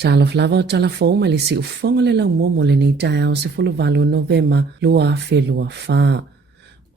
Tala Fou ma le si ufonga le lau momo le nei tae au se fuluvalo Novema lua fe lua fa.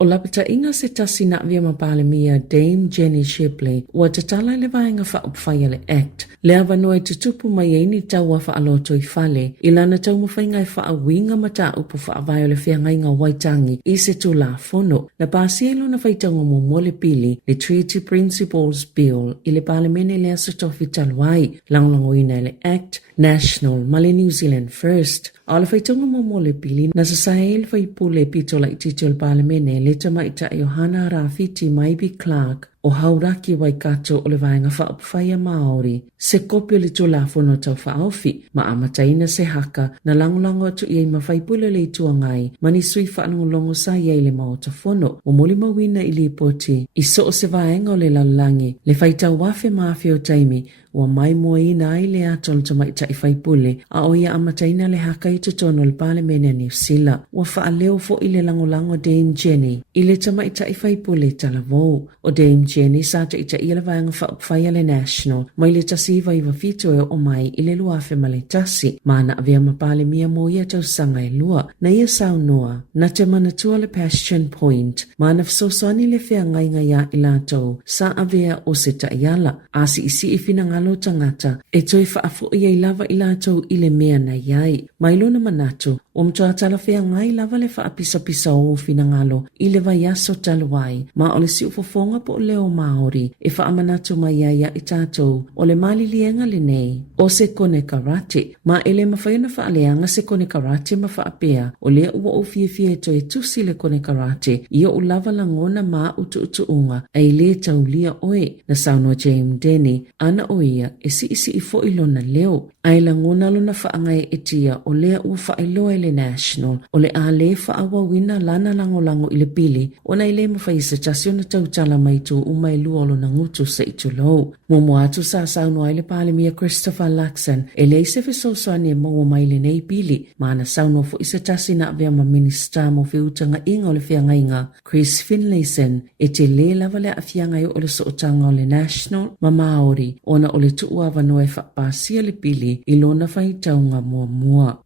O lapita inga se tasi na via mapalemia Dame Jenny Shipley ua tatala le vaenga fa upfaya le act. Le avanoe tutupu mai eini taua fa aloto I fale. Ilana tau mawhainga I fa awinga mata upu fa avayo le fia ngainga waitangi I se tula fono. Na pasielo na faitanga mo le pili le Treaty Principles Bill I le palemene le asotofi talwai. Langlango ina le act National ma le New Zealand First. Ala faitonga mo le pili na sa sahel fai pule pito la itito le palemene le tama ita Johanna Rafiti Maibi Clark o hauraki waikato o le vaenga whaapwhaia Māori. Se kopio le tula fono tau whaofi, ma amataina se haka na langolango atu iei mawhaipule le itua ngai, mani sui whaanongolongo sa iei le maota fono, o moli mawina I li poti. I so o se vaenga o le lalangi, le whaitau wafe maafi o taimi, ua mai mua ina ai le atol tama ita I whaipule, a o ia amataina le haka I tutono le pale mene New Zealand. Ua whaaleo fo I le langolango Dame Jenny, I le tama ita I whaipule Tala Fou. O Dame Jenny sa te ita ia le vaenga whaupwhaia le National, mai le tasi iwa iwa fito o mai I le luafe ma le tasi, mana avea mapale mia mo ia tau sanga e lua, na ia sao noa, na te manatua le Passion Point, mana fsosani le fea ngai ngai ia I latou, sa avea o se ta iala, asi isi I fina ngalo tangata, e toi whaafu ia I lava I latou I le mea na iai, mailo na manatu, o mtoa tala fea ngai lava le whaapisa pisa o fina ngalo, I le vaiaso talwai, ma o le si ufofonga po leo Māori, e whaamanatu mai ia I tātou, o le mali lienga le nei, o se kone karate, ma ele mawhaina whaaleanga se kone karate ma whaapea, o lea ua o fie to e tusi le kone karate, ia o lava langona ma utu unga, e le taulia oe, na sauno James Denny, ana o ia, e si isi I fo ilona leo, ai langona lona whaangai e tia, o lea ua whaeloa le National, o le a le whaawawina lana langolango I le pili, o na ile mawhaisa tasio na tautala mai tu umai luolo na ngutu sa itulou. Momo atu sa sauno ai le palemia Christopher Luxon, e le se fesosani e maua mai le nei pili, maana sauno fo isa tasi na avea ma minister mo fiutanga inga o le fiangainga, Chris Finlayson, e te le lava le afiangai o le sootanga o le National, ma Māori, ona o le tuua vanoe whaapasia le pili, ilona whaitaunga mua.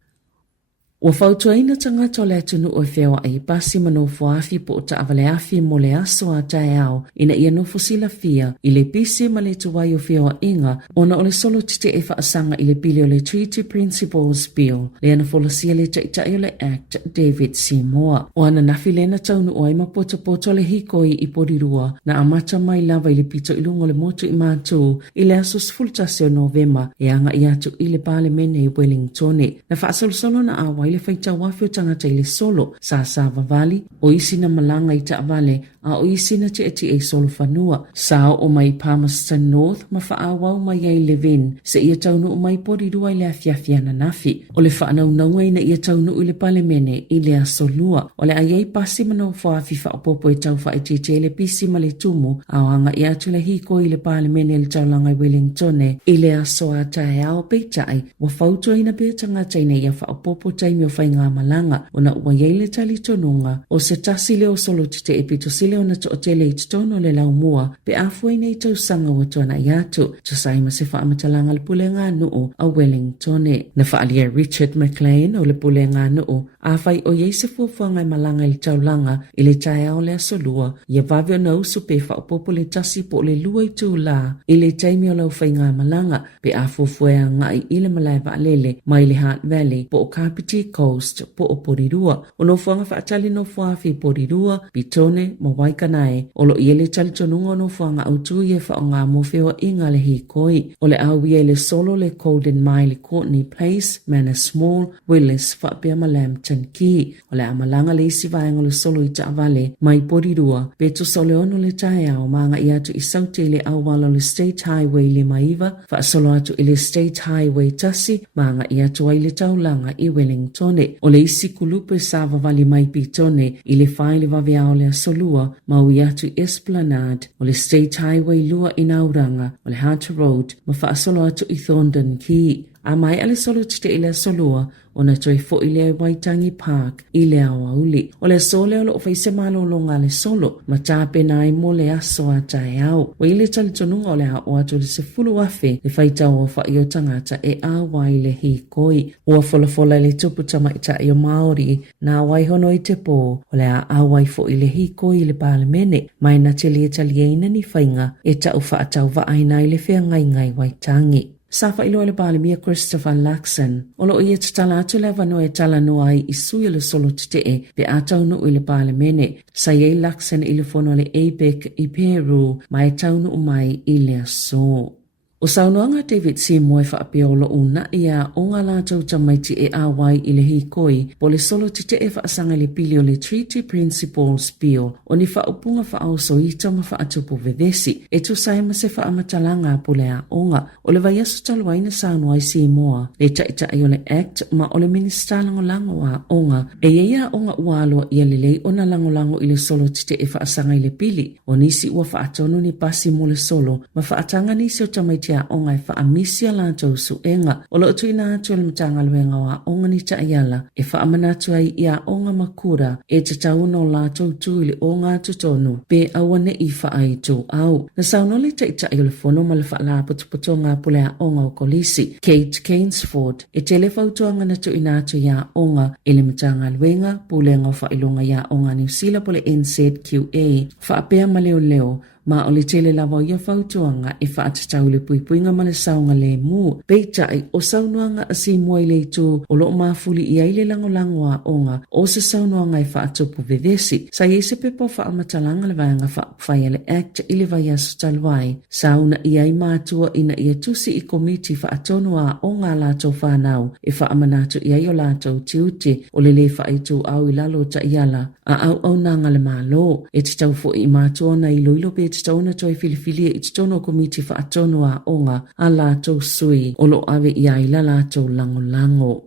Ua whautuaina tangata o le atunu o whewa ai pasi manofo afi po o taawale afi mo le aso a tae au ina ia nofo sila fia I le pisi ma le tuwai o whewa inga ona o le solo tite e whaasanga I le pili o le Treaty Principles Bill le ana folosia le taitai o le Act David Sāmoa. O ana nafi lena taunu o ai mapoto le hikoi I porirua na amata mai lava I le pito ilungo le motu I mātu I le aso sfultase o Novema e anga I atu I le pale mene I Wellingtone. Na whaasolo na awa I le whaita wafio tangata I le solo sa vavali o isi na malanga I taavale a o isi na te eti e solo whanua. Sao o mai Palmerston North ma whaawau mai ai Levin se ia taunu o mai porirua I le afiafia na nafi. O le whaanau naunga na ia taunu I le palemene I le asolua. O le aiei pasi mano whaafi whaapopo e tau whaetete le pisi ma le tumu a anga I atu le hiko I le palemene le taulanga I Wellingtone I le aso a tae ao peitai wa whautua ina pia tangata ina ia whaapopo taimi o whainga malanga o na ua yeile tali tonunga o se tasi leo solo tite e pito sile o na to otele I tono le lau mua pe afua ina I tau sanga o tuana iatu to saima se whaamatalanga le pulenga nuu a Wellingtone. Na whaalia Richard McLean o le pulenga nuu a whai o yei se fuafuanga I malanga I taulanga I le tae ao le asolua ia vavio na usu pe whaapopo le tasi po le lua I tu la I le taimi o lau whainga malanga pe afuafuea ngai I le malai vaalele mai le Heart Valley po o Kapiti Coast po o porirua. O no fuanga whaatali no fuafi porirua, pitone, mo waikanae. O lo iele tali tonunga no fuanga autu ie whaonga mo whewa inga le hikoi. O le awia le solo le Golden Mile Courtney Place, Manor Small, Willis, whaapea ma Lambton Key. O le amalanga le isi vaenga le solo I taavale, mai porirua. Beto sole ono le tae ao maanga I atu I saute le awala le State Highway le maiva, whaasolo atu I le State Highway tasi, maanga I atu ai le taulanga I Wellingtone. O le isi kulupe sa vavali mai pitone I le whai le vaveao le asolua maui atu Esplanade o le State Highway lua I Nauranga o le Hunter Road ma whaasolo atu I Thorndon Key. a mai ale solo tite ile solua ona toi fo ile Waitangi Park ile awauli o le sole o lo faise malo longa le solo ma tape na i mole aso a tai au o ile tali tonunga o le a o atu le se fulu afe le faita o fa i o tangata e a wai le hi koi o fola le tupu tama ita i o Māori na wai hono i te pō o le a wai fo ile hi koi le palemene mai na te le tali eina ni fainga e ta ufa atau va aina i le fea ngai Waitangi. Safa ilo le palemia Christopher Luxon. Olo ia te tala atu le vano e tala no ai i sui le solo te e pe atau no i le palemene. Sa iei Luxon i le fono le APEC i Peru mai tau no mai i le aso. O saunoanga David Sāmoa whaapeolo una ia o ngā lātou tamaiti e awai i le hikoi po le solo te e whaasanga le pili o le Treaty Principles Bill o ni whaupunga whaoso i tama whaatupu vevesi e tu saima se whaamatalanga po le a onga o le vaiaso taluaina saunoa i Sāmoa le taita i o le Act ma o le Minister langolango a onga e ia onga ualo i alelei o na langolango i le solo te e whaasanga i le pili o nisi ua whaatono ni pasi mo le solo ma whaatanga nisi o tamaiti a onga e whaamisia lātou suenga. O lo tuina atu le mtanga luenga wa onga ni taayala e whaamanatu ai ia onga makura e te tauno lātou tuili o ngā tutonu pe awane i whaai tū au. Na saunole taita i le fono ma le whaala putuputo ngā pule a onga o kolisi. Kate Keynesford e telefautuanga na tuina atu ia onga e le mtanga luenga pulenga whailonga ia onga New Zealand pole NZQA. Whaapea ma leo ma o le tele lava ia fautuanga e whaatatau le puipuinga ma le saunga le mu. Peitai o saunuanga a Sāmoa i le tu o lo mafuli i aile langolango a onga o se saunuanga i whaatupu vevesi. Sa i se pepo whaamatalanga le vaianga whaia le Act i le vaiaso taluai. Sauna i ai mātua ina i atusi i komiti whaatono a onga lātou whanau e whaamanatu i ai o lātou tiuti o le whaitu au i lalo ta iala a au nanga le malo e te tau fo i mātua na i loilo pe te tauna toi filifilia i te tono komiti whaatono a onga a lātou sui o lo awe i aila lātou lango.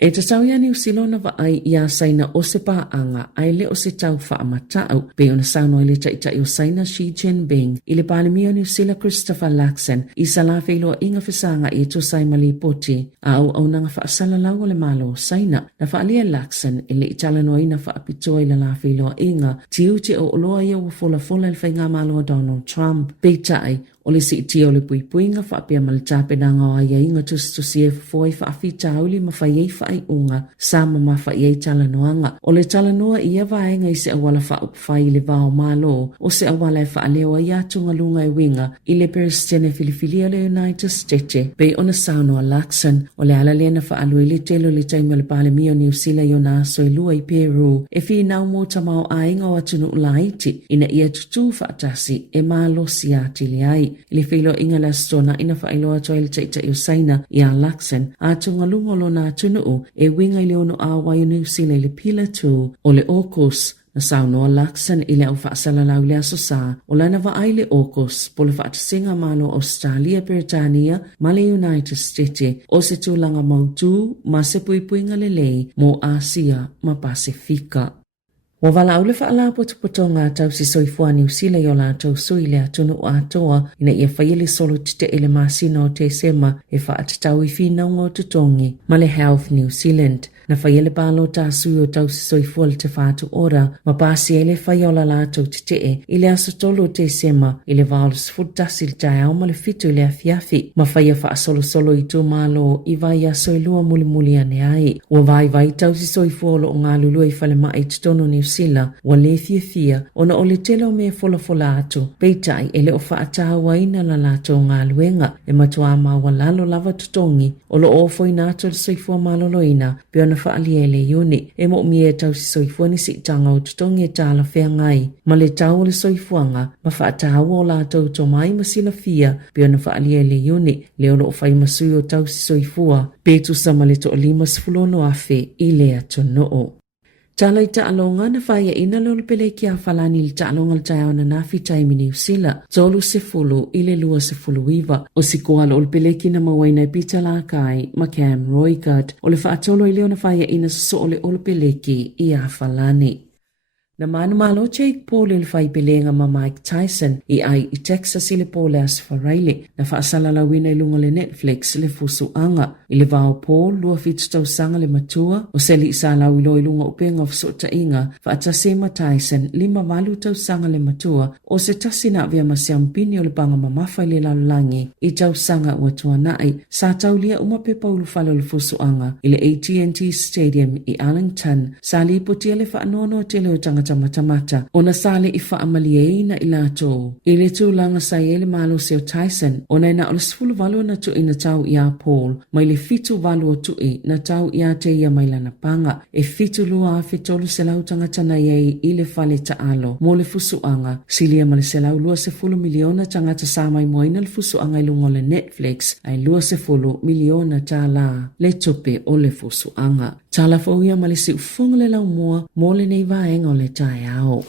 E te tau ia New Zealand wa ai ia saina o se paanga ai le o se tau whaamatau pe ona sauno i le taitai o saina Xi Jinping i le palemia New Zealand Christopher Luxon i sa la wheloa inga whisanga i to sai mali poti a au nanga whaasala lau le malo saina na whaalia Luxon i le italanoa ina whaapitoa i la wheloa inga tiuti o oloa ia wa fola le whainga malo Donald Trump peitai o le si o le puipuinga whaapea malitape nanga o aia inga tusi e foi whaafita auli ma whaiei whai unga sama ma whaiei talanoanga. O le talanoa ia vaenga i se awala whaupwhai le vao malo o se awala e whaalewa ia tunga lunga e winga i le Peristene Filifilia le United States pe ona saunoa Luxon o le ala lena whaalui le telo le taimi le palemio New Zealand i ona aso i lua i Peru e fi nau mo tamao a inga o atunu ulaiti ina ia tutu whaatasi e malo si atili ai. Le whilo inga la stona ina whailoa toa le taita i o saina i a Luxon a tunga lungolo na tunuu e winga i leono a wai New Zealand le pila tu o le AUKUS na saunoa Luxon i le au whaasala lau le aso sa o lana wa ai le AUKUS po le whaatasinga malo Australia, Britania ma le United States o se tūlanga mautu ma se puipuinga le lei mo Asia ma Pasifika. Wa wala au le whaala putuputo ngā tau si soifua New Zealand i o lātou sui le atunu o atoa ina ia whaiele solo tite ele masina o te sema e whaatatau i whinaunga o tutongi ma le Health New Zealand. Na whaiele palo tā sui o tau si soifua le te whātu ora ma pāsi ele whaiola lātou tite i le aso tolo o te sema i le vālus futasi le tai au ma le fitu i le afiafi ma whaia whaasolo i tū malo i vai aso i lua muli ane ai. Wa vai tau si soifua o lo ngā lulu i whale mai tutono New Zealand wa le fia ona o le telo me fola atu peitai ele o whaatawa ina la lātou ngā luenga e matua ma wa lalo lava tutongi o lo ofo ina atu le soifua maloloina pe ona whaaliele uni e mo mie tau si soifua ni si tanga o tutongi e tala whea ngai ma le tau le soifuanga ma whaatawa o lātou to mai masila fia pe ona whaaliele uni le ono o whai masui o tau si soifua pe tu sama le to lima sifulono afe i le atu noo. Tala i taalonga na whaia ina lolo pele ki a whalani li taalonga le tai ona na whitaimi New Zealand. Tolu se fulu i le lua se fulu iwa. O si koala o le pele ki na mawaina i pita la kai ma Cam Roigard. O le whaatolo i leo na whaia ina so o le pele ki i a whalani. Na manumalo Jake Paul il fai pelenga ma Mike Tyson i ai I Texas ile pole as faraile na faasalalawina ilunga le Netflix le fusuanga ile vao Paul lua fitstau sanga le matua o seli isalau ilo ilunga upenga fsota inga faatasema Tyson lima valu tau sanga le matua o se tasina via masiampini o le banga mamafa ile lalangi I tau sanga watua nai sa taulia umapepa ulufalo le fusuanga ile AT&T Stadium I Arlington sali ipotia le faanono tele o tangata matamata ona sale I faamaliei na ilato ile tūlanga sai malo seo Tyson ona ina ole sfulu valu na tu ina tau ia Paul mai le fitu valu o tui na tau ia te ia mailana panga e fitu lua fitolu selau tangata na iei ile fale taalo mo le fusuanga silia ma le selau lua se fulu miliona tangata samai moina le fusuanga ilungo le Netflix ai lua se fulu miliona tala le tope o le fusuanga Tala Fou ia ma le si ufonga le lau mua mo le nei vaenga o le tai ao.